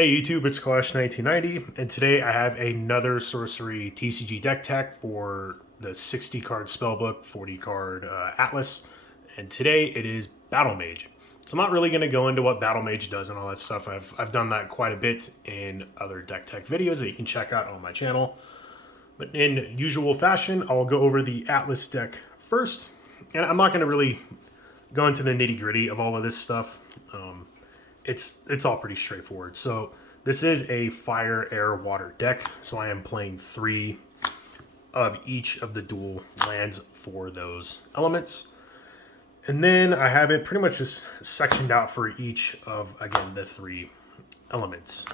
Hey YouTube, it's Clash1990, and today I have another Sorcery TCG deck tech for the 60 card spellbook, 40 card Atlas, and today it is Battlemage. So I'm not really going to go into what Battlemage does and all that stuff. I've done that quite a bit in other deck tech videos that you can check out on my channel. But in usual fashion, I'll go over the Atlas deck first, and I'm not going to really go into the nitty gritty of all of this stuff. It's all pretty straightforward. So this is a fire, air, water deck. So I am playing 3 of each of the dual lands for those elements. And then I have it pretty much just sectioned out for each of, again, the 3 elements.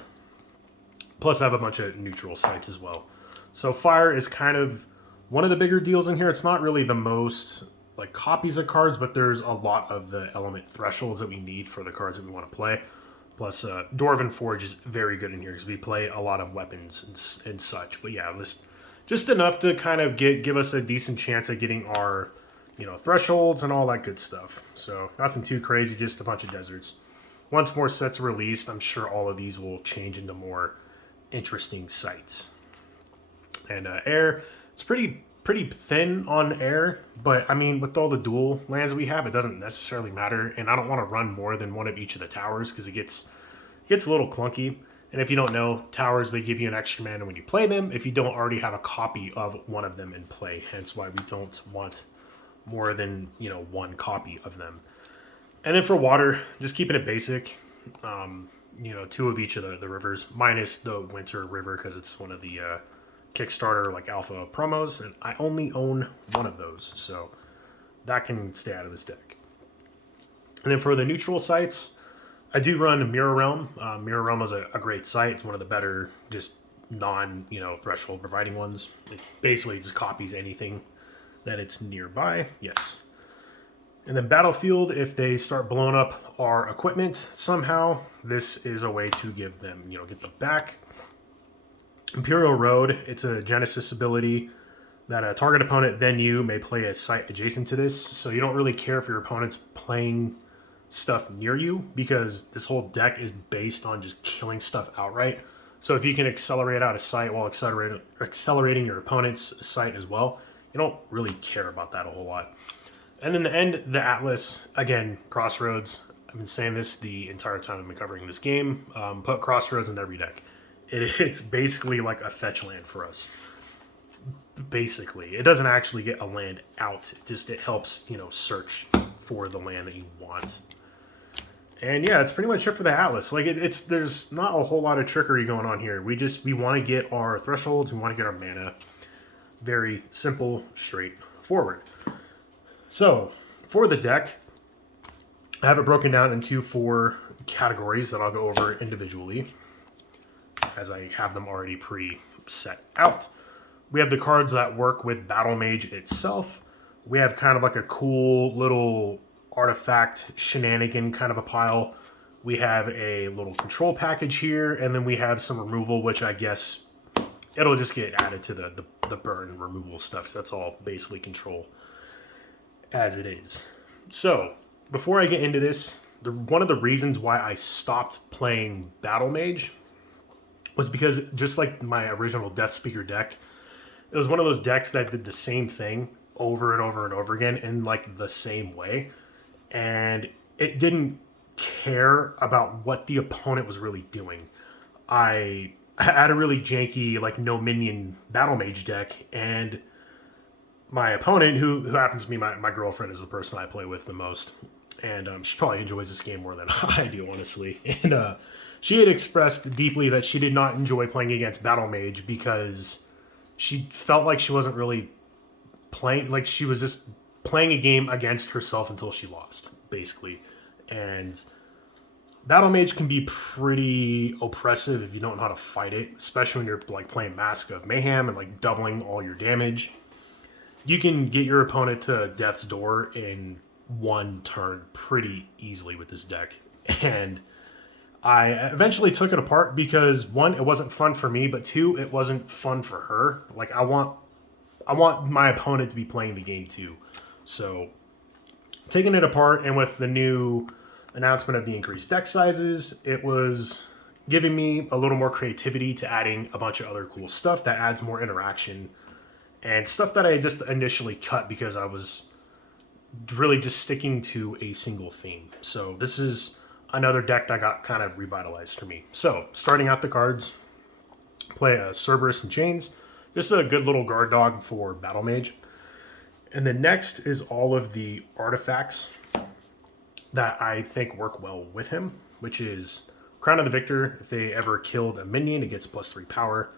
Plus I have a bunch of neutral sites as well. So fire is kind of one of the bigger deals in here. It's not really the most like copies of cards, but there's a lot of the element thresholds that we need for the cards that we want to play. Plus, Dwarven Forge is very good in here because we play a lot of weapons and such. But yeah, just enough to kind of give us a decent chance at getting our, thresholds and all that good stuff. So nothing too crazy, just a bunch of deserts. Once more sets are released, I'm sure all of these will change into more interesting sites. And air, it's pretty thin on air, but I mean, with all the dual lands we have, it doesn't necessarily matter, and I don't want to run more than one of each of the towers because it gets a little clunky. And if you don't know, towers, they give you an extra mana when you play them if you don't already have a copy of one of them in play, hence why we don't want more than, one copy of them. And then for water, just keeping it basic, 2 of each of the rivers, minus the winter river because it's one of the Kickstarter like alpha promos, and I only own one of those, so that can stay out of this deck. And then for the neutral sites, I do run Mirror Realm. Mirror Realm is a great site. It's one of the better just threshold providing ones. It basically just copies anything that it's nearby. Yes. And then Battlefield, if they start blowing up our equipment somehow, this is a way to give them, get them back. Imperial Road, it's a Genesis ability that a target opponent, then you, may play a site adjacent to this, so you don't really care if your opponent's playing stuff near you, because this whole deck is based on just killing stuff outright. So if you can accelerate out a site while accelerating your opponent's site as well, you don't really care about that a whole lot. And then the Atlas, again, Crossroads. I've been saying this the entire time I've been covering this game. Put Crossroads in every deck. It's basically like a fetch land for us. Basically, it doesn't actually get a land out. It helps, search for the land that you want. And yeah, it's pretty much it for the Atlas. Like there's not a whole lot of trickery going on here. We want to get our thresholds. We want to get our mana. Very simple, straightforward. So for the deck, I have it broken down into 4 categories that I'll go over individually, as I have them already pre-set out. We have the cards that work with Battlemage itself. We have kind of like a cool little artifact shenanigan kind of a pile. We have a little control package here, and then we have some removal, which I guess it'll just get added to the burn removal stuff. So that's all basically control as it is. So before I get into this, one of the reasons why I stopped playing Battlemage was because, just like my original Death Speaker deck, it was one of those decks that did the same thing over and over and over again in like the same way, and it didn't care about what the opponent was really doing. I had a really janky like no minion Battlemage deck, and my opponent, who happens to be my girlfriend, is the person I play with the most, and she probably enjoys this game more than I do, honestly. And she had expressed deeply that she did not enjoy playing against Battlemage because she felt like she wasn't really playing, like she was just playing a game against herself until she lost, basically. And Battlemage can be pretty oppressive if you don't know how to fight it, especially when you're like playing Mask of Mayhem and like doubling all your damage. You can get your opponent to death's door in 1 turn pretty easily with this deck. And I eventually took it apart because 1, it wasn't fun for me, but 2, it wasn't fun for her. Like I want my opponent to be playing the game too. So taking it apart, and with the new announcement of the increased deck sizes, it was giving me a little more creativity to adding a bunch of other cool stuff that adds more interaction and stuff that I just initially cut because I was really just sticking to a single theme. So this is another deck that got kind of revitalized for me. So starting out the cards, play a Cerberus and Chains, just a good little guard dog for Battlemage. And then next is all of the artifacts that I think work well with him, which is Crown of the Victor. If they ever killed a minion, it gets +3 power.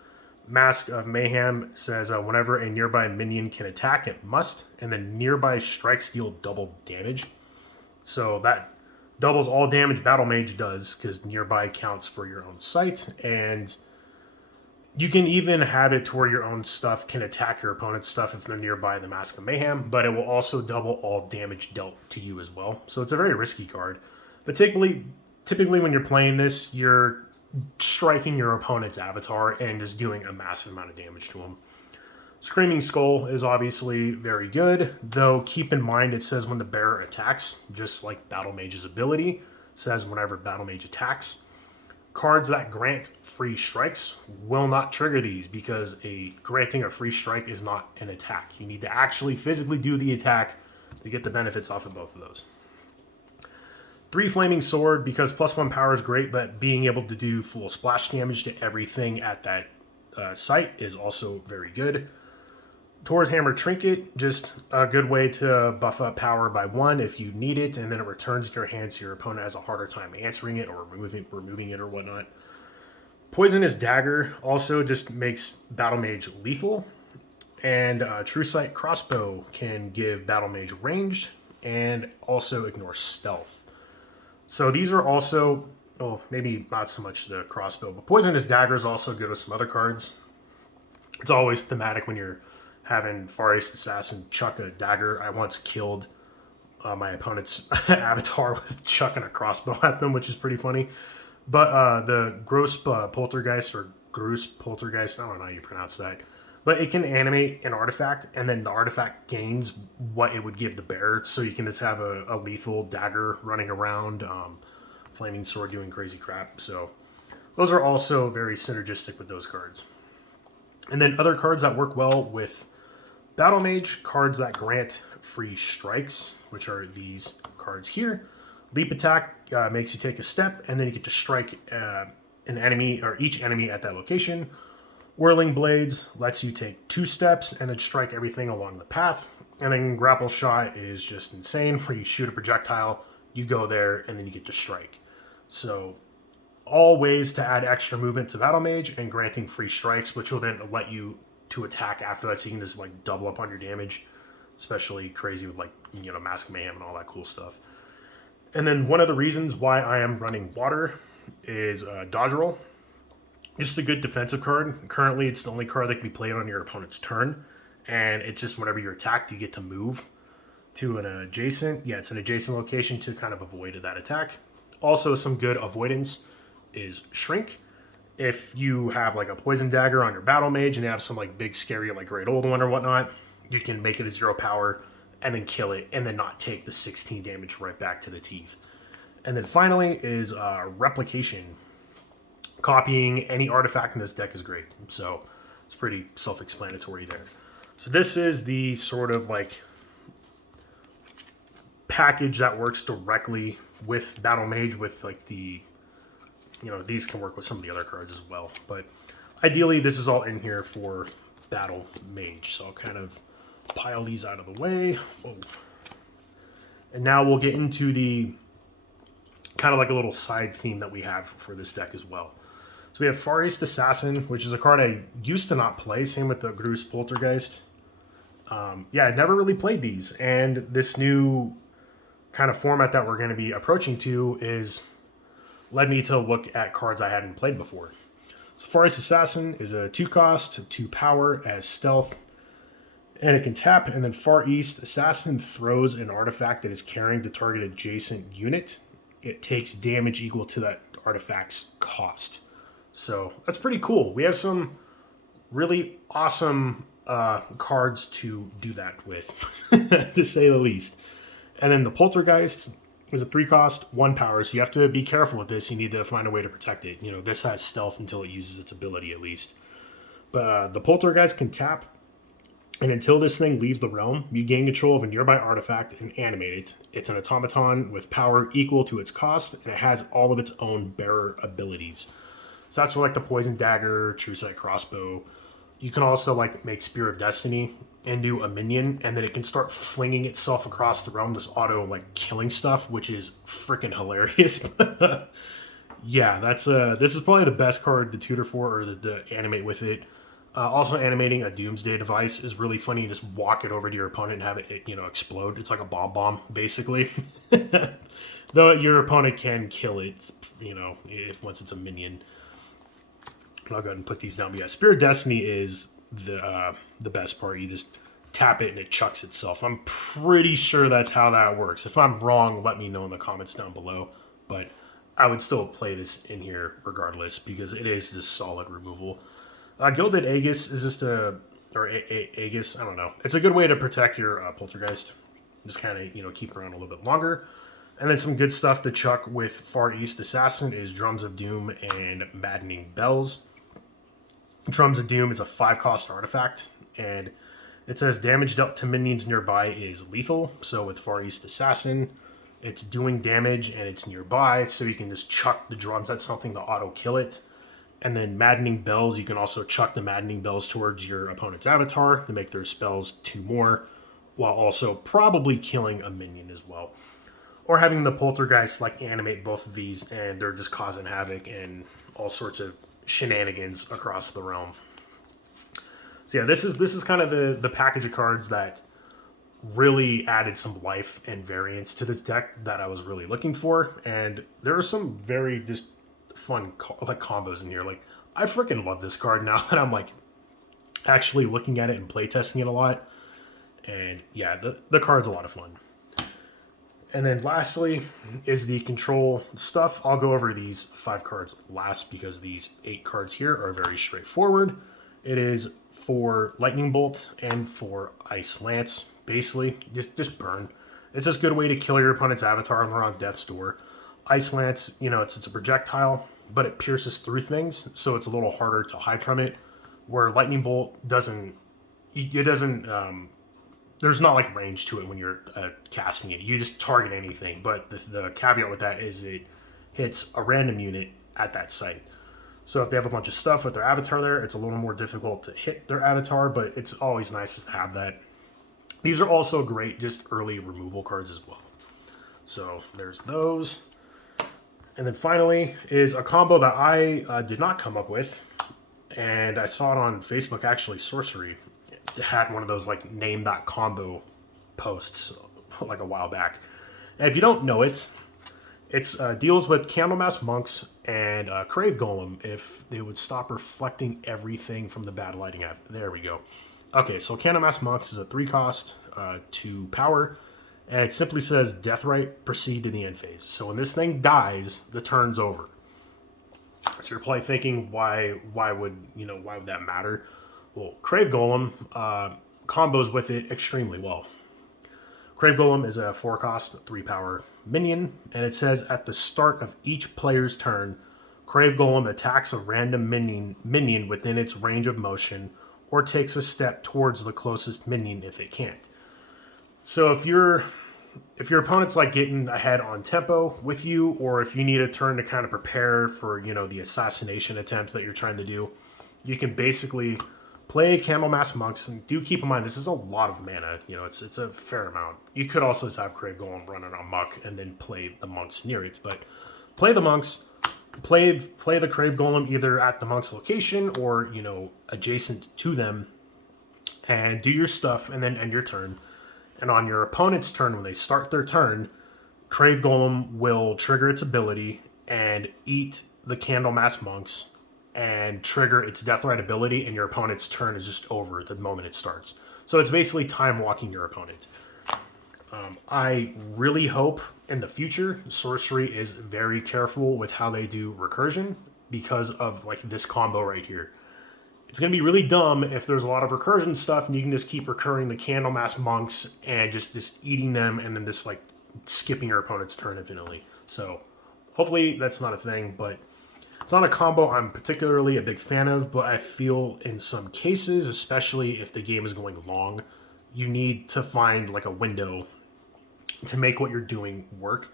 Mask of Mayhem says whenever a nearby minion can attack, it must, and then nearby strikes deal double damage. So that doubles all damage Battlemage does because nearby counts for your own sight, and you can even have it to where your own stuff can attack your opponent's stuff if they're nearby the Mask of Mayhem, but it will also double all damage dealt to you as well. So it's a very risky card. But typically when you're playing this, you're striking your opponent's avatar and just doing a massive amount of damage to him. Screaming Skull is obviously very good, though keep in mind it says when the bearer attacks, just like Battlemage's ability says whenever Battlemage attacks. Cards that grant free strikes will not trigger these because granting a free strike is not an attack. You need to actually physically do the attack to get the benefits off of both of those. 3 Flaming Sword because +1 power is great, but being able to do full splash damage to everything at that site is also very good. Tor's Hammer Trinket, just a good way to buff up power by 1 if you need it, and then it returns to your hand so your opponent has a harder time answering it or removing it or whatnot. Poisonous Dagger also just makes Battlemage lethal, and True Sight Crossbow can give Battlemage ranged and also ignore stealth. So these are also, oh, maybe not so much the crossbow, but Poisonous Dagger is also good with some other cards. It's always thematic when you're having Far East Assassin chuck a dagger. I once killed my opponent's avatar with chucking a crossbow at them, which is pretty funny. But the Gross Poltergeist, or Gross Poltergeist, I don't know how you pronounce that. But it can animate an artifact, and then the artifact gains what it would give the bearer. So you can just have a lethal dagger running around, Flaming Sword doing crazy crap. So those are also very synergistic with those cards. And then other cards that work well with Battlemage, cards that grant free strikes, which are these cards here. Leap Attack makes you take a step, and then you get to strike an enemy or each enemy at that location. Whirling Blades lets you take 2 steps and then strike everything along the path. And then Grapple Shot is just insane, where you shoot a projectile, you go there, and then you get to strike. So all ways to add extra movement to Battlemage and granting free strikes, which will then let you to attack after that, so you can just like double up on your damage, especially crazy with like, you know, Mask of Mayhem and all that cool stuff. And then one of the reasons why I am running water is Dodge Roll. Just a good defensive card. Currently, it's the only card that can be played on your opponent's turn, and it's just whenever you're attacked, you get to move to an adjacent, it's an adjacent location to kind of avoid that attack. Also, some good avoidance is Shrink. If you have like a Poison Dagger on your Battlemage and you have some like big scary like Great Old One or whatnot, you can make it a 0 power and then kill it and then not take the 16 damage right back to the teeth. And then finally is Replication. Copying any artifact in this deck is great, so it's pretty self-explanatory there. So this is the sort of like package that works directly with Battlemage, with like the, you know, these can work with some of the other cards as well, but ideally this is all in here for Battlemage. So I'll kind of pile these out of the way. Whoa. And now we'll get into the kind of like a little side theme that we have for this deck as well. So we have Far East Assassin, which is a card I used to not play. Same with the Gross Poltergeist. I never really played these, and this new kind of format that we're going to be approaching to is led me to look at cards I hadn't played before. So Far East Assassin is a 2-cost, 2 power as stealth, and it can tap, and then Far East Assassin throws an artifact that is carrying the target adjacent unit. It takes damage equal to that artifact's cost. So that's pretty cool. We have some really awesome cards to do that with, to say the least. And then the Poltergeist It's a 3-cost, 1 power, so you have to be careful with this. You need to find a way to protect it. You know, this has stealth until it uses its ability, at least. But the Poltergeist can tap, and until this thing leaves the realm, you gain control of a nearby artifact and animate it. It's an automaton with power equal to its cost, and it has all of its own bearer abilities. So that's like the Poison Dagger, True Sight Crossbow. You can also like make Spear of Destiny into a minion, and then it can start flinging itself across the realm, this auto like killing stuff, which is freaking hilarious. Yeah, that's this is probably the best card to tutor for or to animate with it. Also, animating a Doomsday device is really funny. You just walk it over to your opponent and have it, explode. It's like a bomb, basically. Though your opponent can kill it, if once it's a minion. I'll go ahead and put these down. But yeah, Spirit of Destiny is the best part. You just tap it and it chucks itself. I'm pretty sure that's how that works. If I'm wrong, let me know in the comments down below. But I would still play this in here regardless because it is just solid removal. Gilded Aegis is just Aegis, I don't know. It's a good way to protect your Poltergeist. Just kind of, keep around a little bit longer. And then some good stuff to chuck with Far East Assassin is Drums of Doom and Maddening Bells. Drums of Doom is a 5-cost artifact, and it says damage dealt to minions nearby is lethal. So with Far East Assassin, it's doing damage and it's nearby, so you can just chuck the drums at something to auto-kill it. And then Maddening Bells, you can also chuck the Maddening Bells towards your opponent's avatar to make their spells 2 more, while also probably killing a minion as well. Or having the Poltergeist like animate both of these, and they're just causing havoc and all sorts of shenanigans across the realm. So yeah, this is kind of the package of cards that really added some life and variance to this deck that I was really looking for. And there are some very just fun like combos in here. Like I freaking love this card now that I'm like actually looking at it and playtesting it a lot. And yeah, the card's a lot of fun. And then lastly is the control stuff. I'll go over these 5 cards last because these 8 cards here are very straightforward. It is for Lightning Bolt and for Ice Lance. Basically, just burn. It's just a good way to kill your opponent's avatar when they're on death's door. Ice Lance, it's a projectile, but it pierces through things, so it's a little harder to hide from it. Where Lightning Bolt doesn't, there's not like range to it when you're casting it. You just target anything, but the caveat with that is it hits a random unit at that site. So if they have a bunch of stuff with their avatar there, it's a little more difficult to hit their avatar, but it's always nice to have that. These are also great just early removal cards as well. So there's those. And then finally is a combo that I did not come up with, and I saw it on Facebook, actually, Sorcery had one of those like name that combo posts like a while back. And if you don't know it, it's deals with Candlemass Monks and Crave Golem if they would stop reflecting everything from the bad lighting. There we go. Okay, so Candlemass Monks is a 3-cost, 2 power, and it simply says Deathrite, proceed to the end phase. So when this thing dies, the turn's over. So you're probably thinking, why would that matter? Well, Crave Golem combos with it extremely well. Crave Golem is a 4-cost, 3-power minion, and it says at the start of each player's turn, Crave Golem attacks a random minion within its range of motion, or takes a step towards the closest minion if it can't. So if your opponent's like getting ahead on tempo with you, or if you need a turn to kind of prepare for the assassination attempt that you're trying to do, you can basically play Candlemass Monks. And do keep in mind this is a lot of mana. It's a fair amount. You could also just have Crave Golem running on Muck and then play the Monks near it, but play the Monks. Play the Crave Golem either at the Monk's location or adjacent to them, and do your stuff, and then end your turn. And on your opponent's turn, when they start their turn, Crave Golem will trigger its ability and eat the Candlemass Monks and trigger its Deathrite ability, and your opponent's turn is just over the moment it starts. So it's basically time walking your opponent. I really hope in the future Sorcery is very careful with how they do recursion because of like this combo right here. It's going to be really dumb if there's a lot of recursion stuff and you can just keep recurring the Candlemass Monks and just eating them, and then this like skipping your opponent's turn infinitely. So hopefully that's not a thing, but it's not a combo I'm particularly a big fan of, but I feel in some cases, especially if the game is going long, you need to find like a window to make what you're doing work,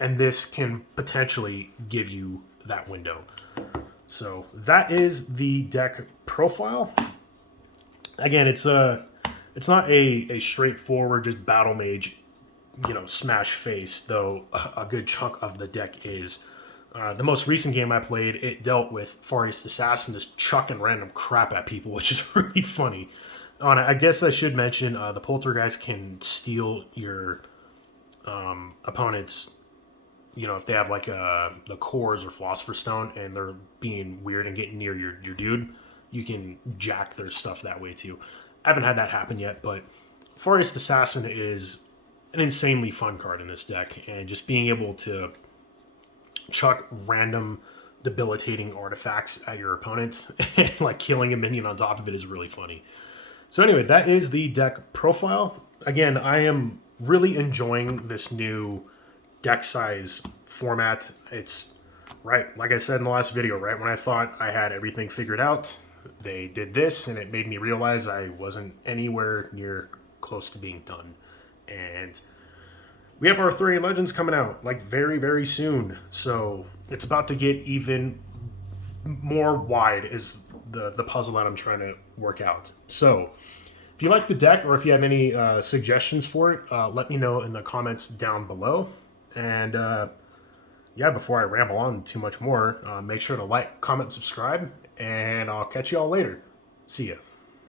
and this can potentially give you that window. So that is the deck profile. Again, it's not a straightforward just Battlemage, smash face, though a good chunk of the deck is. The most recent game I played, it dealt with Far East Assassin just chucking random crap at people, which is really funny. I guess I should mention the Poltergeist can steal your opponents, if they have like the cores or Philosopher's Stone and they're being weird and getting near your dude, you can jack their stuff that way too. I haven't had that happen yet, but Far East Assassin is an insanely fun card in this deck, and just being able to chuck random debilitating artifacts at your opponents and like killing a minion on top of it is really funny. So anyway, that is the deck profile. Again, I am really enjoying this new deck size format. It's right, like I said in the last video, right when I thought I had everything figured out, they did this, and it made me realize I wasn't anywhere near close to being done. And we have our Arthurian Legends coming out like very, very soon. So it's about to get even more wide is the puzzle that I'm trying to work out. So if you like the deck, or if you have any suggestions for it, let me know in the comments down below. And yeah, before I ramble on too much more, make sure to like, comment, subscribe, and I'll catch you all later. See ya.